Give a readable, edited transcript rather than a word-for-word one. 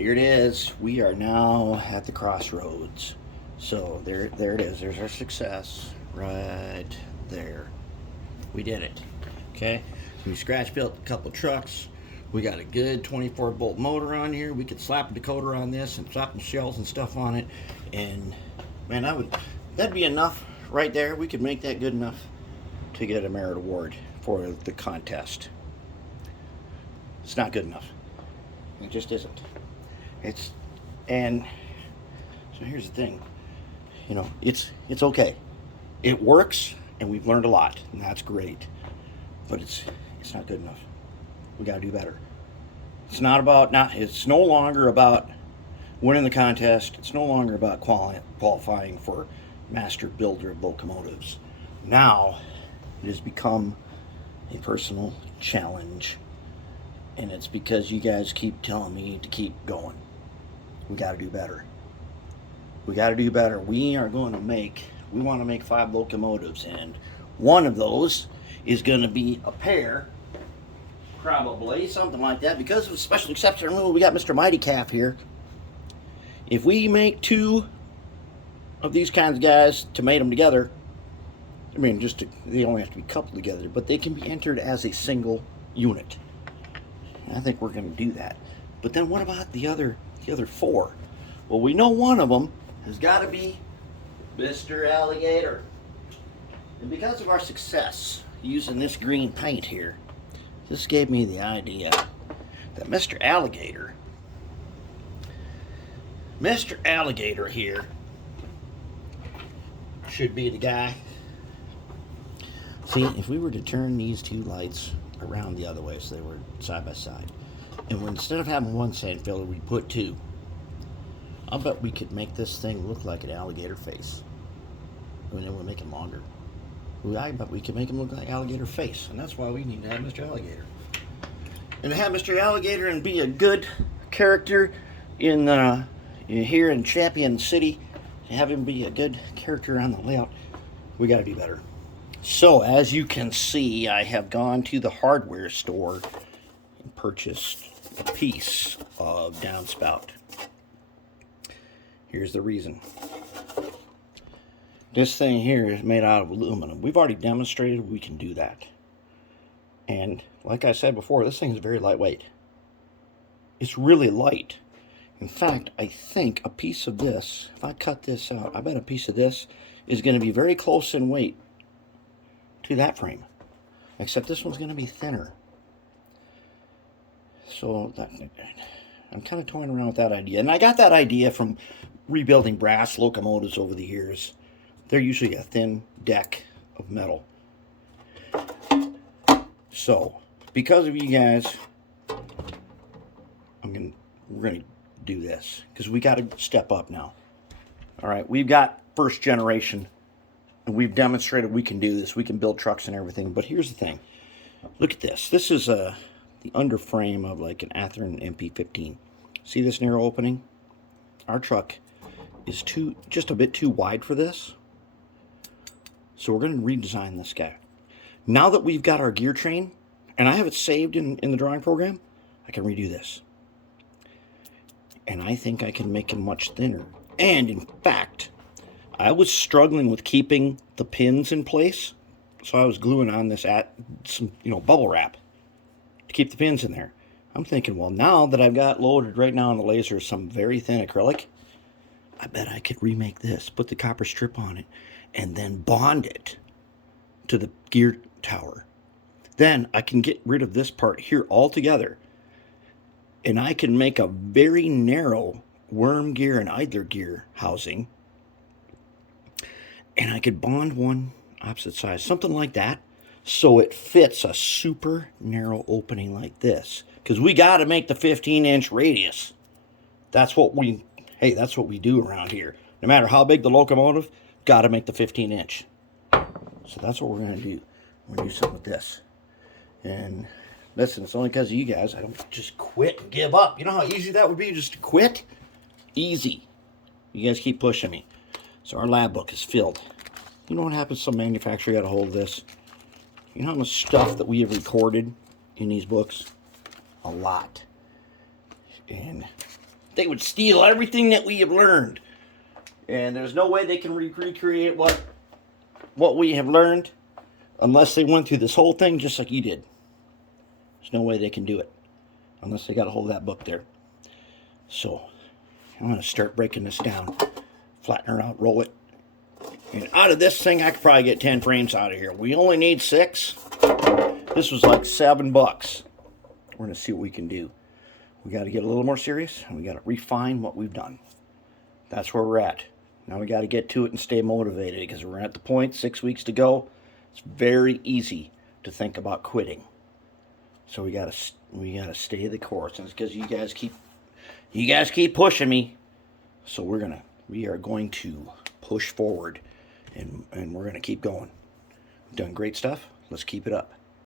Here it is. We are now at the crossroads. So there it is. There's our success right there. We did it. Okay. So we scratch built a couple trucks. We got a good 24 bolt motor on here. We could slap a decoder on this and slap some shells and stuff on it. And man, that'd be enough right there. We could make that good enough to get a merit award for the contest. It's not good enough. It just isn't. And so here's the thing. You know, it's okay. It works, and we've learned a lot, and that's great. But it's not good enough. We got to do better. It's no longer about winning the contest. It's no longer about qualifying for Master Builder of Locomotives. Now it has become a personal challenge, and it's because you guys keep telling me to keep going. We got to do better. We got to do better. We want to make 5 locomotives, and one of those is going to be a pair, probably something like that, because of special exception rule. We got Mr. Mighty Calf here. If we make 2 of these kinds of guys to mate them together, I mean, they only have to be coupled together, but they can be entered as a single unit. And I think we're going to do that. But then what about the other 4? Well, we know one of them has got to be Mr. Alligator. And because of our success using this green paint here, this gave me the idea that Mr. Alligator here should be the guy. See, if we were to turn these 2 lights around the other way so they were side by side, and instead of having one sand filler, we put 2, I'll bet we could make this thing look like an alligator face. And then we'll make him longer. I bet we could make him look like alligator face, and that's why we need to have Mr. Alligator. And to have Mr. Alligator and be a good character here in Champion City, to have him be a good character on the layout, we got to do better. So, as you can see, I have gone to the hardware store and purchased a piece of Downspout. Here's the reason. This thing here is made out of aluminum. We've already demonstrated we can do that. And like I said before, this thing is very lightweight. It's really light. In fact, I think a piece of this, if I cut this out, I bet a piece of this is going to be very close in weight to that frame. Except this one's going to be thinner. So I'm kind of toying around with that idea. And I got that idea from rebuilding brass locomotives over the years. They're usually a thin deck of metal. So, because of you guys, we're going to do this. Because we got to step up now. Alright, we've got first generation. And we've demonstrated we can do this. We can build trucks and everything. But here's the thing. Look at this. This is the underframe of like an Athearn MP15. See this narrow opening? Our truck is just a bit too wide for this. So we're going to redesign this guy. Now that we've got our gear train, and I have it saved in the drawing program, I can redo this. And I think I can make him much thinner. And in fact, I was struggling with keeping the pins in place. So I was gluing on this some bubble wrap to keep the pins in there. I'm thinking, well, now that I've got loaded right now on the laser some very thin acrylic, I bet I could remake this, put the copper strip on it, and then bond it to the gear tower. Then I can get rid of this part here altogether, and I can make a very narrow worm gear and idler gear housing, and I could bond one opposite size, something like that, so it fits a super narrow opening like this. Because we got to make the 15-inch radius. That's what we do around here. No matter how big the locomotive, got to make the 15-inch. So that's what we're going to do. We're going to do something with this. And listen, it's only because of you guys. I don't just quit and give up. You know how easy that would be just to quit? Easy. You guys keep pushing me. So our lab book is filled. You know what happens? Some manufacturer got a hold of this. You know how much stuff that we have recorded in these books? A lot. And They would steal everything that we have learned. And there's no way they can recreate what we have learned unless they went through this whole thing just like you did. There's no way they can do it unless they got a hold of that book there. So I'm going to start breaking this down. Flatten her out, roll it. And out of this thing, I could probably get 10 frames out of here. We only need 6. This was like $7. We're going to see what we can do. We got to get a little more serious, and we got to refine what we've done. That's where we're at. Now we got to get to it and stay motivated, because we're at the point, 6 weeks to go. It's very easy to think about quitting. So we got to stay the course, and it's because you guys keep pushing me. So we are going to push forward, and we're going to keep going. We've done great stuff. Let's keep it up.